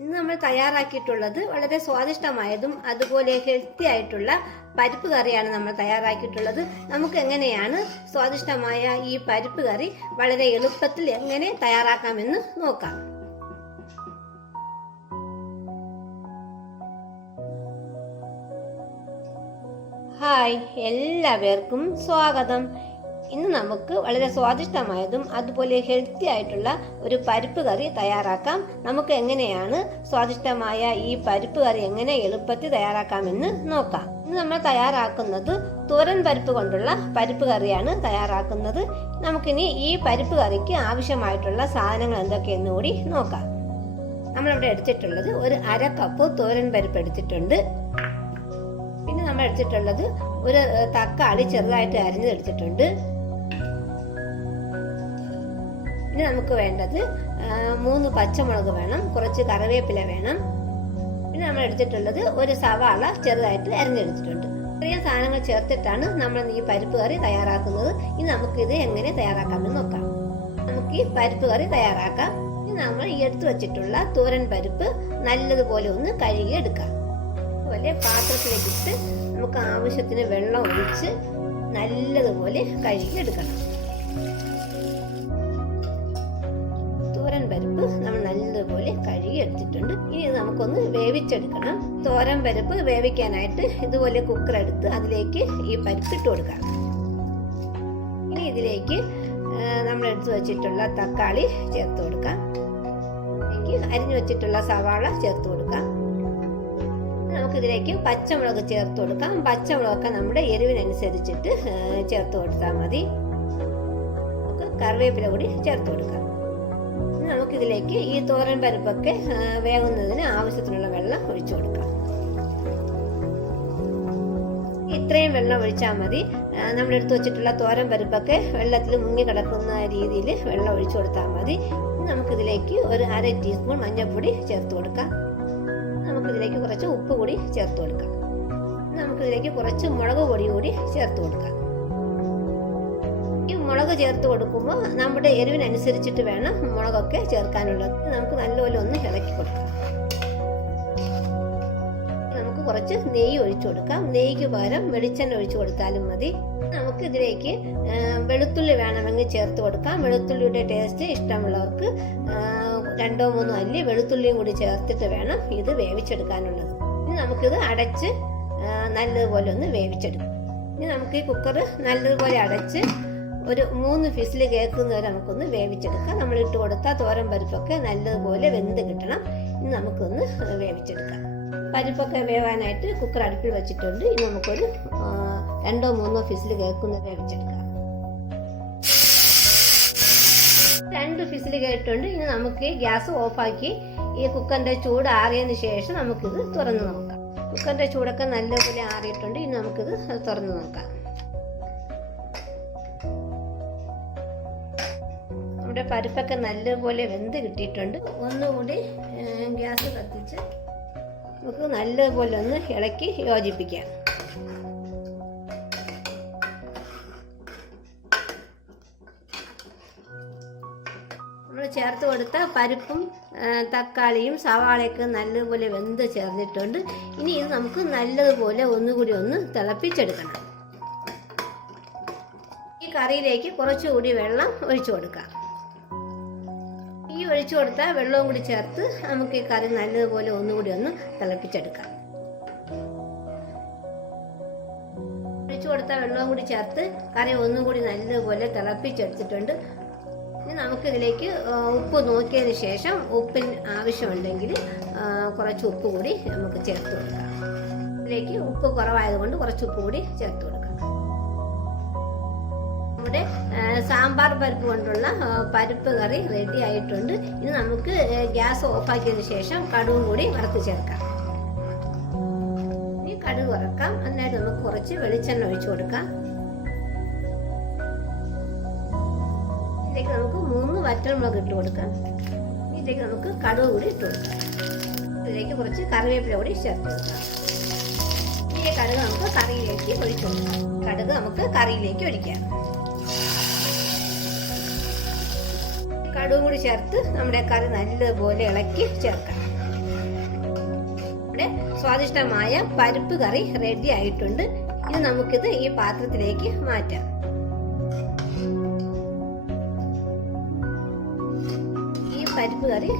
ഇന്ന് നമ്മൾ തയ്യാറാക്കിയിട്ടുള്ളത് വളരെ സ്വാദിഷ്ടമായതും അതുപോലെ ഹെൽത്തി ആയിട്ടുള്ള പരിപ്പ് കറിയാണ് നമ്മൾ തയ്യാറാക്കിയിട്ടുള്ളത്. നമുക്ക് എങ്ങനെയാണ് സ്വാദിഷ്ടമായ ഈ പരിപ്പ് കറി വളരെ എളുപ്പത്തിൽ എങ്ങനെ തയ്യാറാക്കാമെന്ന് നോക്കാം. ഹായ് എല്ലാവർക്കും സ്വാഗതം. ഇന്ന് നമുക്ക് വളരെ സ്വാദിഷ്ടമായതും അതുപോലെ ഹെൽത്തി ആയിട്ടുള്ള ഒരു പരിപ്പ് കറി തയ്യാറാക്കാം. നമുക്ക് എങ്ങനെയാണ് സ്വാദിഷ്ടമായ ഈ പരിപ്പ് കറി എങ്ങനെ എളുപ്പത്തിൽ തയ്യാറാക്കാമെന്ന് നോക്കാം. ഇന്ന് നമ്മൾ തയ്യാറാക്കുന്നത് തുരൻ പരിപ്പ് കൊണ്ടുള്ള പരിപ്പ് കറിയാണ് തയ്യാറാക്കുന്നത്. നമുക്കിനി ഈ പരിപ്പ് കറിക്ക് ആവശ്യമായിട്ടുള്ള സാധനങ്ങൾ എന്തൊക്കെയെന്ന് കൂടി നോക്കാം. നമ്മളിവിടെ എടുത്തിട്ടുള്ളത് ഒരു അര കപ്പ് തോരൻ പരിപ്പ് എടുത്തിട്ടുണ്ട്. പിന്നെ നമ്മൾ എടുത്തിട്ടുള്ളത് ഒരു തക്കാളി ചെറുതായിട്ട് അരിഞ്ഞത് പിന്നെ നമുക്ക് വേണ്ടത് മൂന്ന് പച്ചമുളക് വേണം കുറച്ച് കറിവേപ്പില വേണം. പിന്നെ നമ്മൾ എടുത്തിട്ടുള്ളത് ഒരു സവാള ചെറുതായിട്ട് അരിഞ്ഞെടുത്തിട്ടുണ്ട്. ഇത്രയും സാധനങ്ങൾ ചേർത്തിട്ടാണ് നമ്മൾ ഈ പരിപ്പ് കറി തയ്യാറാക്കുന്നത്. ഇനി നമുക്കിത് എങ്ങനെ തയ്യാറാക്കാമെന്ന് നോക്കാം. നമുക്ക് ഈ പരിപ്പ് കറി തയ്യാറാക്കാം. ഇനി നമ്മൾ ഈ എടുത്തു വെച്ചിട്ടുള്ള തോരൻ പരിപ്പ് നല്ലതുപോലെ ഒന്ന് കഴുകി എടുക്കാം. അതുപോലെ പാത്രത്തിലേക്ക് ഇട്ട് നമുക്ക് ആവശ്യത്തിന് വെള്ളം ഒഴിച്ച് നല്ലതുപോലെ കഴുകി എടുക്കണം. പരിപ്പ് നമ്മൾ നല്ലതുപോലെ കഴുകി എടുത്തിട്ടുണ്ട് ഇനി നമുക്കൊന്ന് വേവിച്ചെടുക്കണം. തോരൻ പരിപ്പ് വേവിക്കാനായിട്ട് ഇതുപോലെ കുക്കർ എടുത്ത് അതിലേക്ക് ഈ പരിപ്പ് ഇട്ട് കൊടുക്കാം. ഇനി ഇതിലേക്ക് നമ്മൾ എടുത്തു വെച്ചിട്ടുള്ള തക്കാളി ചേർത്ത് കൊടുക്കാം. അരിഞ്ഞു വെച്ചിട്ടുള്ള സവാള ചേർത്ത് കൊടുക്കാം. നമുക്കിതിലേക്ക് പച്ചമുളക് ചേർത്ത് കൊടുക്കാം. പച്ചമുളകൊക്കെ നമ്മുടെ എരിവിനനുസരിച്ചിട്ട് ചേർത്ത് കൊടുത്താൽ മതി. നമുക്ക് കറിവേപ്പില കൂടി ചേർത്ത് കൊടുക്കാം. നമുക്കിതിലേക്ക് ഈ തോരൻ പരിപ്പൊക്കെ വേവുന്നതിന് ആവശ്യത്തിനുള്ള വെള്ളം ഒഴിച്ചു കൊടുക്കാം. ഇത്രയും വെള്ളം ഒഴിച്ചാൽ മതി. നമ്മൾ വെച്ചിട്ടുള്ള തോരൻ പരിപ്പൊക്കെ വെള്ളത്തിൽ മുങ്ങി കിടക്കുന്ന രീതിയിൽ വെള്ളം ഒഴിച്ചു കൊടുത്താൽ മതി. നമുക്കിതിലേക്ക് ഒരു അര ടീസ്പൂൺ മഞ്ഞൾപ്പൊടി ചേർത്ത് കൊടുക്കാം. നമുക്കിതിലേക്ക് കുറച്ച് ഉപ്പ് കൂടി ചേർത്ത് കൊടുക്കാം. നമുക്കിതിലേക്ക് കുറച്ച് മുളക് പൊടി കൂടി ചേർത്ത് കൊടുക്കാം. മുളക് ചേർത്ത് കൊടുക്കുമ്പോൾ നമ്മുടെ എരിവിനനുസരിച്ചിട്ട് വേണം മുളകൊക്കെ ചേർക്കാനുള്ളത്. നമുക്ക് നല്ലപോലെ ഒന്ന് ഇളക്കി കൊടുക്കാം. നമുക്ക് കുറച്ച് നെയ്യ് ഒഴിച്ചു കൊടുക്കാം. നെയ്യ്ക്ക് പകരം വെളിച്ചെണ്ണ ഒഴിച്ചു കൊടുത്താലും മതി. നമുക്ക് ഇതിലേക്ക് വെളുത്തുള്ളി വേണമെങ്കിൽ ചേർത്ത് കൊടുക്കാം. വെളുത്തുള്ളിയുടെ ടേസ്റ്റ് ഇഷ്ടമുള്ളവർക്ക് രണ്ടോ മൂന്നോ അല്ലി വെളുത്തുള്ളിയും കൂടി ചേർത്തിട്ട് വേണം ഇത് വേവിച്ചെടുക്കാനുള്ളത്. ഇനി നമുക്കിത് അടച്ച് നല്ലതുപോലെ ഒന്ന് വേവിച്ചെടുക്കാം. ഇനി നമുക്ക് ഈ കുക്കർ നല്ലതുപോലെ അടച്ച് ഒരു മൂന്ന് ഫിസിൽ കേൾക്കുന്നവരെ നമുക്കൊന്ന് വേവിച്ചെടുക്കാം. നമ്മൾ ഇട്ട് കൊടുത്ത തോരൻ പരിപ്പൊക്കെ നല്ലതുപോലെ വെന്ത് കിട്ടണം. ഇനി നമുക്കൊന്ന് വേവിച്ചെടുക്കാം. പരിപ്പൊക്കെ വേവാനായിട്ട് കുക്കർ അടുപ്പിൽ വെച്ചിട്ടുണ്ട്. ഇനി നമുക്കൊരു രണ്ടോ മൂന്നോ ഫിസിൽ കേൾക്കുന്ന വേവിച്ചെടുക്കാം. രണ്ട് ഫിസിൽ കേട്ടുണ്ട് ഇനി നമുക്ക് ഗ്യാസ് ഓഫാക്കി ഈ കുക്കറിന്റെ ചൂട് ആറിയതിന് ശേഷം നമുക്കിത് തുറന്ന് നോക്കാം. കുക്കറിന്റെ ചൂടൊക്കെ നല്ലപോലെ ആറിയിട്ടുണ്ട്. ഇനി നമുക്കിത് തുറന്ന് നോക്കാം. നമ്മുടെ പരിപ്പൊക്കെ നല്ലപോലെ വെന്ത് കിട്ടിയിട്ടുണ്ട്. ഒന്നുകൂടി ഗ്യാസ് കത്തിച്ച് നമുക്ക് നല്ലപോലെ ഒന്ന് ഇളക്കി യോജിപ്പിക്കാം. നമ്മൾ ചേർത്ത് കൊടുത്ത പരിപ്പും തക്കാളിയും സവാളയൊക്കെ നല്ലതുപോലെ വെന്ത് ചേർന്നിട്ടുണ്ട്. ഇനി ഇത് നമുക്ക് നല്ലതുപോലെ ഒന്നുകൂടി ഒന്ന് തിളപ്പിച്ചെടുക്കണം. ഈ കറിയിലേക്ക് കുറച്ചുകൂടി വെള്ളം ഒഴിച്ചു കൊടുക്കാം. ഒഴിച്ചു കൊടുത്താൽ വെള്ളവും കൂടി ചേർത്ത് നമുക്ക് ഈ കറി നല്ലതുപോലെ ഒന്നുകൂടി ഒന്ന് തിളപ്പിച്ചെടുക്കാം. ഒഴിച്ചു കൊടുത്താൽ വെള്ളവും കൂടി ചേർത്ത് കറി ഒന്നും കൂടി നല്ലതുപോലെ തിളപ്പിച്ചെടുത്തിട്ടുണ്ട്. ഇനി നമുക്കിതിലേക്ക് ഉപ്പ് നോക്കിയതിന് ശേഷം ഉപ്പിന് ആവശ്യമുണ്ടെങ്കിൽ കുറച്ച് ഉപ്പ് കൂടി നമുക്ക് ചേർത്ത് കൊടുക്കാം. ഇതിലേക്ക് ഉപ്പ് കുറവായതുകൊണ്ട് കുറച്ച് ഉപ്പ് കൂടി ചേർത്ത് കൊടുക്കാം. നമ്മുടെ സാമ്പാർ പരിപ്പ് കൊണ്ടുള്ള പരിപ്പ് കറി റെഡി ആയിട്ടുണ്ട്. ഇനി നമുക്ക് ഗ്യാസ് ഓഫാക്കിയതിന് ശേഷം കടുവും കൂടി വറുത്ത് ചേർക്കാം. ഇനി കടുക് വറക്കാം. അതിനായിട്ട് നമുക്ക് കുറച്ച് വെളിച്ചെണ്ണ ഒഴിച്ചു കൊടുക്കാം. ഇതിലേക്ക് നമുക്ക് മൂന്ന് വറ്റൽമുളക് ഇട്ട് കൊടുക്കാം. ഇതിലേക്ക് നമുക്ക് കടുക് കൂടി ഇട്ട് കൊടുക്കാം. ഇതിലേക്ക് കുറച്ച് കറിവേപ്പില കൂടി ചേർത്ത് കൊടുക്കാം. ഈ കടുക് നമുക്ക് കറിയിലേക്ക് ഒഴിച്ചു കൊടുക്കാം കടുക് നമുക്ക് കറിയിലേക്ക് ഒഴിക്കാം. കടുകും കൂടി ചേർത്ത് നമ്മുടെ കറി നല്ലതുപോലെ ഇളക്കി ചേർക്കാം. നമ്മുടെ സ്വാദിഷ്ടമായ പരിപ്പ് കറി റെഡി ആയിട്ടുണ്ട്. ഇനി നമുക്കിത് ഈ പാത്രത്തിലേക്ക് മാറ്റാം. ഈ പരിപ്പ് കറി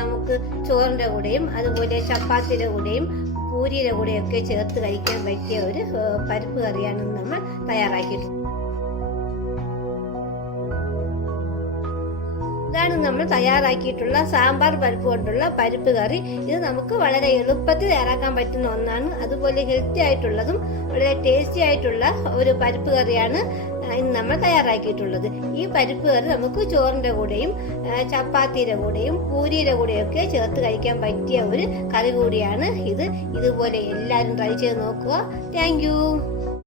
നമുക്ക് ചോറിന്റെ കൂടെയും അതുപോലെ ചപ്പാത്തിയുടെ കൂടെയും പൂരിയുടെ കൂടെയും ഒക്കെ ചേർത്ത് കഴിക്കാൻ പറ്റിയ ഒരു പരിപ്പ് കറിയാണ് നമ്മൾ തയ്യാറാക്കിയിട്ടുള്ളത് ഇതാണ് നമ്മൾ തയ്യാറാക്കിയിട്ടുള്ള സാമ്പാർ പരിപ്പ് കൊണ്ടുള്ള പരിപ്പ് കറി. ഇത് നമുക്ക് വളരെ എളുപ്പത്തിൽ തയ്യാറാക്കാൻ പറ്റുന്ന ഒന്നാണ്. അതുപോലെ ഹെൽത്തി ആയിട്ടുള്ളതും വളരെ ടേസ്റ്റി ആയിട്ടുള്ള ഒരു പരിപ്പ് കറിയാണ് ഇന്ന് നമ്മൾ തയ്യാറാക്കിയിട്ടുള്ളത്. ഈ പരിപ്പ് കറി നമുക്ക് ചോറിന്റെ കൂടെയും ചപ്പാത്തിയുടെ കൂടെയും പൂരിയുടെ കൂടെയൊക്കെ ചേർത്ത് കഴിക്കാൻ പറ്റിയ ഒരു കറി കൂടിയാണ് ഇത്. ഇതുപോലെ എല്ലാവരും ട്രൈ ചെയ്ത് നോക്കുക. താങ്ക്